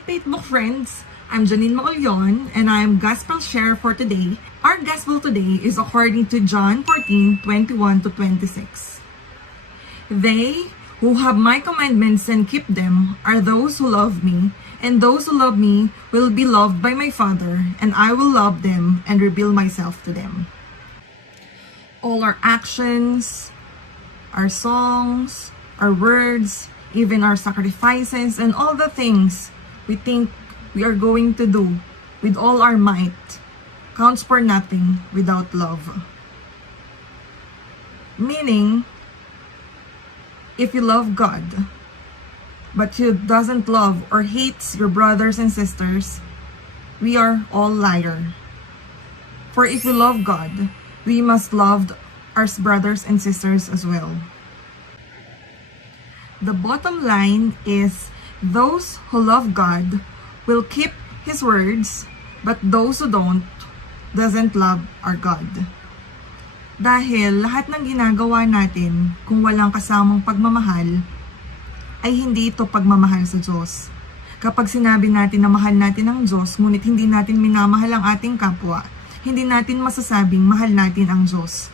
Facebook friends, I'm Janine Maulyon and I'm Gospel Share for today. Our Gospel today is according to John 14:21-26. They who have my commandments and keep them are those who love me, and those who love me will be loved by my Father, and I will love them and reveal myself to them. All our actions, our songs, our words, even our sacrifices, and all the things we think we are going to do with all our might counts for nothing without love. Meaning, if you love God, but you doesn't love or hates your brothers and sisters, we are all liar. For if we love God, we must love our brothers and sisters as well. The bottom line is, those who love God will keep His words, but those who doesn't love our God. Dahil lahat ng ginagawa natin kung walang kasamang pagmamahal, ay hindi ito pagmamahal sa Diyos. Kapag sinabi natin na mahal natin ang Diyos, ngunit hindi natin minamahal ang ating kapwa, hindi natin masasabing mahal natin ang Diyos.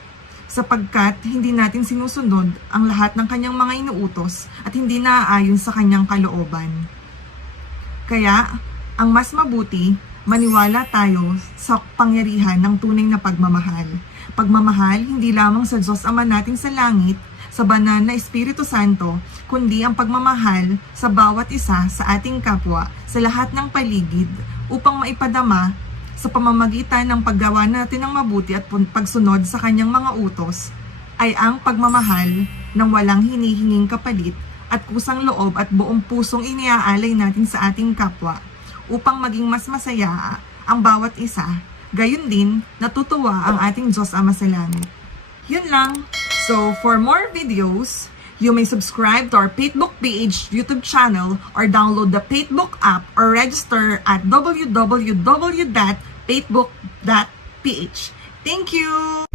Sapagkat hindi natin sinusunod ang lahat ng kanyang mga inuutos at hindi naaayon sa kanyang kalooban. Kaya, ang mas mabuti, maniwala tayo sa pangyarihan ng tunay na pagmamahal. Pagmamahal hindi lamang sa Diyos Ama natin sa langit, sa banal na Espiritu Santo, kundi ang pagmamahal sa bawat isa sa ating kapwa, sa lahat ng paligid, upang maipadama sa pamamagitan ng paggawa natin ng mabuti at pagsunod sa kanyang mga utos, ay ang pagmamahal ng walang hinihinging kapalit at kusang loob at buong pusong iniaalay natin sa ating kapwa upang maging mas masaya ang bawat isa. Gayon din, natutuwa ang ating Diyos Ama sa langit. Yun lang. So, for more videos, you may subscribe to our Facebook page, YouTube channel, or download the Facebook app or register at www.facebook.ph. Thank you!